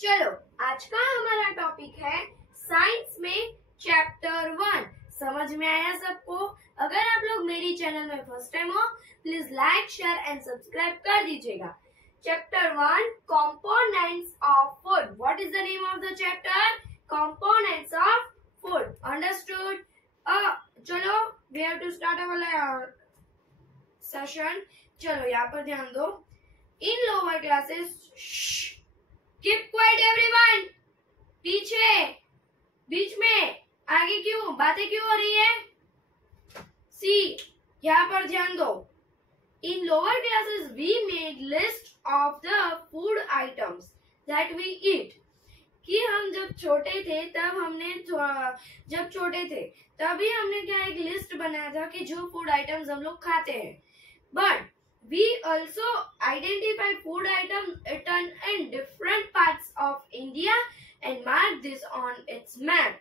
चलो आज का हमारा टॉपिक है साइंस में चैप्टर 1। समझ में आया सबको? अगर आप लोग मेरी चैनल में फर्स्ट टाइम हो please like share and subscribe कर दीजिएगा। Chapter 1 components of food. What is the name of the chapter? Components of food. Understood? चलो we have to start our session. चलो यहाँ पर ध्यान दो। इन lower classes Keep quiet everyone। पीछे, बीच में, आगे क्यों बातें क्यों हो रही है? सी, यहाँ पर ध्यान दो। In lower classes we made list of the food items that we eat। कि हम जब छोटे थे तभी हमने क्या एक लिस्ट बनाया था कि जो फूड आइटम्स हम लोग खाते हैं। But we also identify food items eaten in different parts of India and mark this on its map।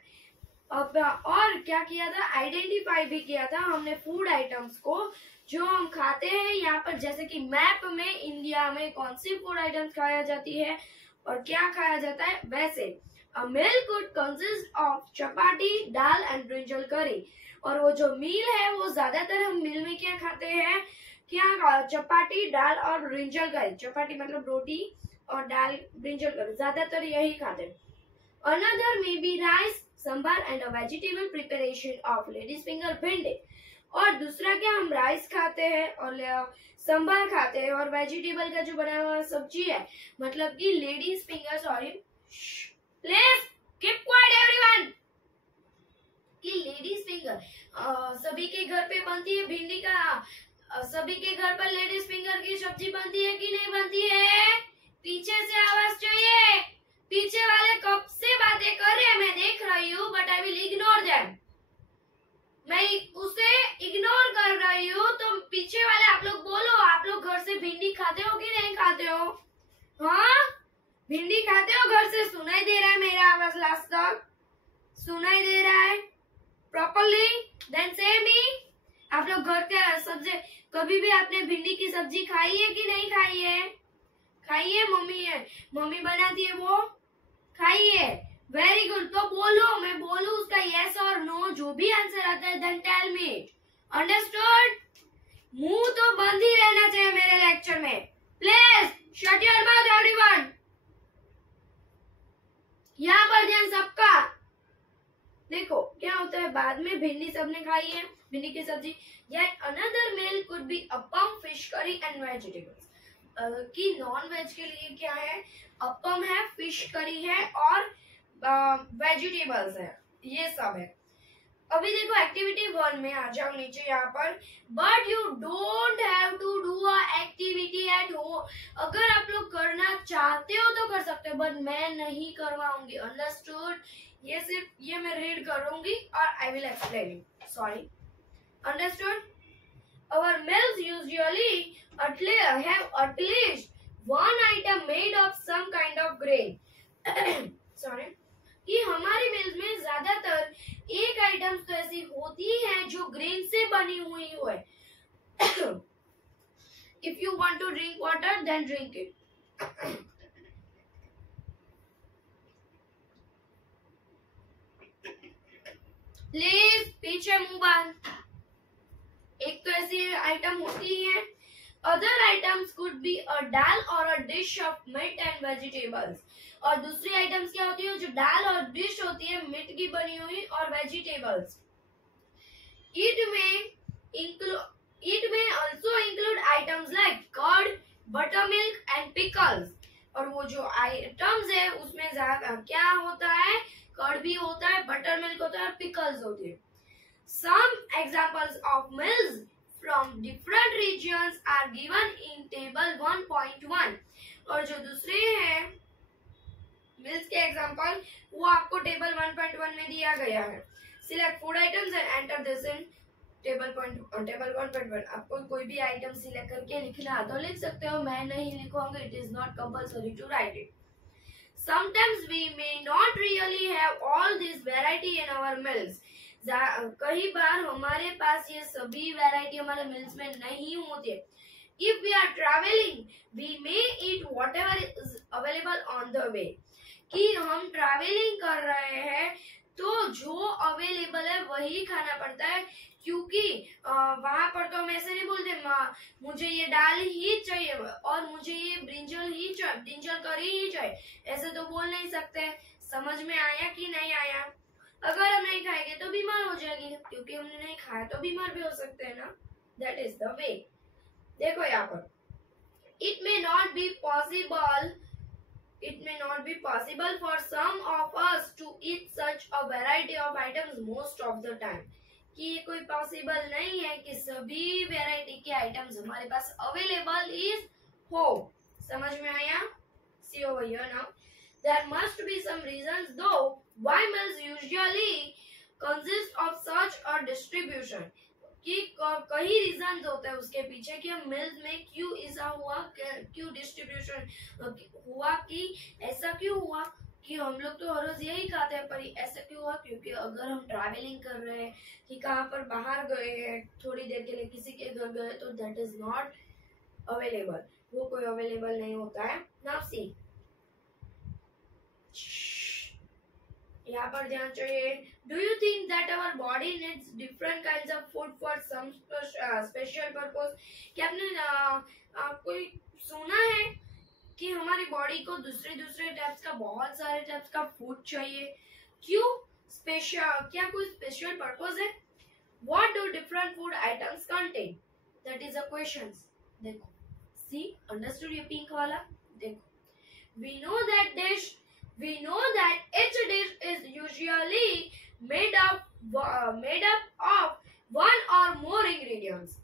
और क्या किया था? आइडेंटिफाई भी किया था हमने फूड आइटम्स को जो हम खाते हैं यहाँ पर, जैसे कि मैप में इंडिया में कौन सी फूड आइटम्स खाया जाती है और क्या खाया जाता है। वैसे a meal could consist of chapati, dal and brinjal करी। और वो जो मील है वो ज्यादातर हम मील में क्या खाते हैं? क्या? चपाती, दाल और ब्रिंजल करी। चपाती मतलब रोटी और दाल ब्रिंजल करी, ज्यादातर यही खाते हैं। Another may be rice, sambar and a vegetable preparation of ladies finger भिंडी। और दूसरा क्या, हम राइस खाते हैं और सांभर खाते हैं और वेजिटेबल का जो बना हुआ सब्जी है, मतलब कि ladies finger, sorry please keep quiet everyone. कि लेडीज फिंगर सभी के घर पे बनती है भिंडी का, सभी के घर पर लेडीज फिंगर की सब्जी बनती है कि नहीं बनती है? पीछे से आवाज चाहिए। पीछे वाले कब से बातें कर रहे हैं मैं देख रही हूँ, but I will ignore them. मैं उसे इग्नोर कर रही हूँ, तो पीछे वाले आप लोग बोलो, आप लोग घर से भिंडी खाते हो कि नहीं खाते हो? हाँ, भिंडी खाते हो घर से? सुनाई दे रहा है मेरा आवाज? लास्ट तक सुनाई दे रहा है प्रॉपरली? देन से मी, आप लोग घर के सब्जी कभी भी आपने भिंडी की सब्जी खाई है कि नहीं खाई है? खाई है? मम्मी बनाती है वो खाई है। Very good. तो बोलो, मैं बोलूं उसका यस और नो, जो भी आंसर आता है देन टेल मी। अंडरस्टूड? मुंह तो बंद ही रहना चाहिए मेरे लेक्चर में। Please shut your mouth everyone. यहाँ पर ध्यान सबका। देखो क्या होता है, बाद में भिंडी सबने खाई है, भिंडी की सब्जी। Yet another meal could be appam, fish curry and vegetables। कि नॉन वेज के लिए क्या है? अपम है, फिश करी है और वेजिटेबल्स है, ये सब है। अभी देखो एक्टिविटी 1 में आ जाओ नीचे यहाँ पर। But you don't have to do a activity at home. अगर आप लोग करना चाहते हो तो कर सकते हो, बट मैं नहीं करवाऊंगी। अंडरस्टूड? ये मैं रीड करूंगी और I will explain. Sorry, understood? Our meals usually have at least one item made of some kind of grain। Sorry, कि हमारी मिल्स में ज्यादातर एक आइटम्स तो ऐसी होती है जो ग्रेन से बनी हुई हो। If you want to drink water, then drink it। Please पीछे मुंह बंद। एक तो ऐसी आइटम होती है। Other items could be a dal और a dish of meat and vegetables. और दूसरी आइटम्स क्या होती है? जो दाल और डिश होती है मीट की बनी हुई और vegetables. It may also include items like curd, buttermilk and pickles। और वो जो आइटम्स है उसमें ज्यादा क्या होता है? कर्ड भी होता है, बटर मिल्क होता है और पिकल्स होती है। Some examples of meals from different regions are given in table 1.1। और जो दूसरे हैं meals के एग्जाम्पल वो आपको टेबल 1.1 में दिया गया है। Select food items and enter this in table 1.1। आपको कोई भी आइटम सिलेक्ट करके लिखना तो लिख सकते हो, मैं नहीं लिखूंगा। It is not compulsory to write it। Sometimes we may not really have all this variety in our meals। कई बार हमारे पास ये सभी वैरायटी हमारे मिल्स में नहीं होती। if we are traveling we may eat whatever is available on the way. कि हम ट्रैवलिंग कर रहे हैं तो जो अवेलेबल है वही खाना पड़ता है, क्योंकि वहां पर तो हम ऐसे नहीं बोलते मुझे ये दाल ही चाहिए और मुझे ये ब्रिंजल ही चाहिए, ब्रिंजल करी ही चाहिए, ऐसे तो बोल नहीं सकते। समझ में आया कि नहीं आया? अगर हम नहीं खाएंगे तो बीमार हो जाएंगे, क्योंकि हमने नहीं खाया तो बीमार भी हो सकते हैं ना। That is the way. देखो यहाँ पर it may not be possible for some of us to eat such a variety of items most of the time, कि ये कोई पॉसिबल नहीं है कि सभी वेराइटी के आइटम्स हमारे पास अवेलेबल इज हो। समझ में आया? See over here now. There must be some reasons though why meals usually consist of such a distribution, कि कई रीजन होते हैं उसके पीछे कि हम मिल्स में क्यों ऐसा हुआ, क्यों डिस्ट्रीब्यूशन हुआ, कि ऐसा क्यों हुआ कि हम लोग तो हर रोज यही खाते हैं, पर ऐसा क्यों हुआ? क्योंकि अगर हम ट्रैवलिंग कर रहे हैं कि कहाँ पर बाहर गए हैं थोड़ी देर के लिए किसी के घर गए तो दैट इज नॉट अवेलेबल, वो कोई अवेलेबल नहीं होता है। नाउ सी यहाँ पर ध्यान चाहिए। Do you think that our body needs different kinds of food for some special purpose? क्या आपने कोई सुना है कि हमारी बॉडी को दूसरे टाइप्स का, बहुत सारे टाइप्स का फूड चाहिए? क्यों? स्पेशल, क्या कोई स्पेशल पर्पस है? What do different food items contain? That is a question. देखो, सी अंडरस्टूड ये पिंक वाला? देखो, we know that each dish is usually made up of one or more ingredients,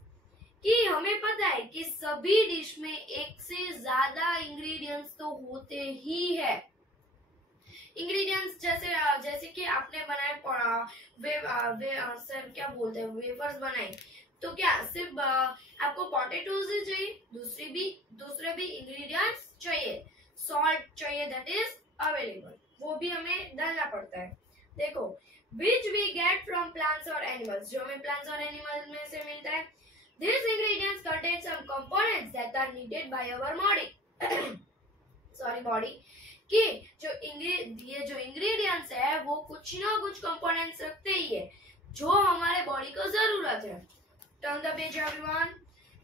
कि हमें पता है कि सभी डिश में एक से ज्यादा इंग्रेडिएंट्स तो होते ही है। इंग्रेडिएंट्स जैसे कि आपने बनाए सर क्या बोलते हैं, वेफर्स बनाए, तो क्या सिर्फ आपको पोटैटोज ही चाहिए? दूसरे भी इंग्रेडिएंट्स चाहिए, सॉल्ट चाहिए, दैट इज अवेलेबल, वो भी हमें डालना पड़ता है। देखो, which we get from plants or animals, जो हमें प्लांट्स और एनिमल्स में से मिलता है। These ingredients contain some components that are needed by our body कि ये जो इंग्रेडिएंट्स है वो कुछ ना कुछ कंपोनेंट्स रखते ही है जो हमारे बॉडी को जरूरत है। Turn the page everyone.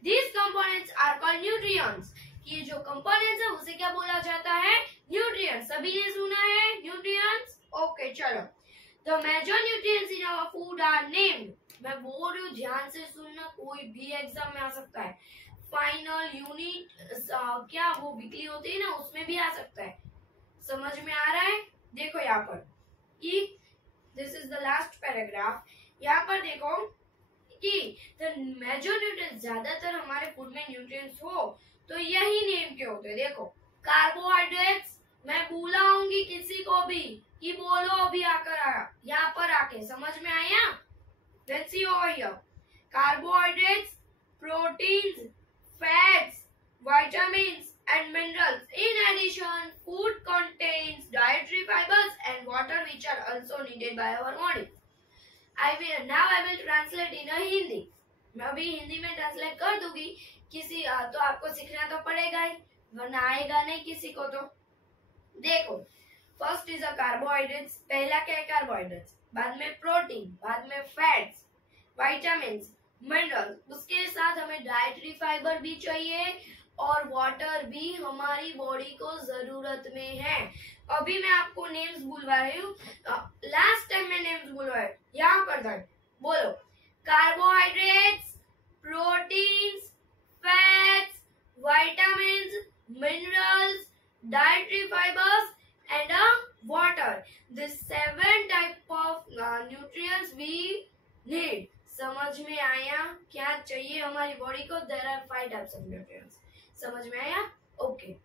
These components are called nutrients. ये जो कंपोनेंट्स है उसे क्या बोला जाता है? न्यूट्रिएंट्स। सभी ने सुना है न्यूट्रिएंट्स? ओके, चलो। The major nutrients in our food are named. मैं बोल रही हूँ, ध्यान से सुनना, कोई भी एग्जाम में आ सकता है। फाइनल यूनिट क्या वो वीकली होती है ना, उसमें भी आ सकता है। समझ में आ रहा है? देखो यहाँ पर कि this is the last paragraph. यहाँ पर देखो कि द मेजर न्यूट्रिएंट्स, ज्यादातर हमारे फूड में न्यूट्रिएंट्स हो तो यही नेम के होते हैं। देखो, कार्बोहाइड्रेट्स, मैं बुलाऊंगी किसी को भी कि बोलो अभी आकर आया, यहाँ पर आके, समझ में आया? Let's see over here. Carbohydrates, proteins, fats, vitamins and minerals. In addition, food contains dietary fibers and water which are also needed by our body. I will translate in a Hindi. मैं अभी हिंदी में translate कर दूंगी। किसी तो आपको सीखना तो पड़ेगा ही, वरना आएगा नहीं किसी को। तो देखो, फर्स्ट इज अ कार्बोहाइड्रेट्स, पहला क्या है? कार्बोहाइड्रेट्स, बाद में प्रोटीन, बाद में फैट्स, विटामिन्स, मिनरल, उसके साथ हमें डाइटरी फाइबर भी चाहिए और वाटर भी हमारी बॉडी को जरूरत में है। अभी मैं आपको नेम्स बुलवा रही हूँ, लास्ट टाइम मैं नेम्स बुलवाए, यहाँ पर जाए, बोलो। Carbohydrates, proteins, fats, vitamins, minerals, dietary fibers and water. These 7 type of nutrients we need. समझ में आया? क्या चाहिए हमारी बॉडी को? There are 5 types of nutrients. समझ में आया? Okay.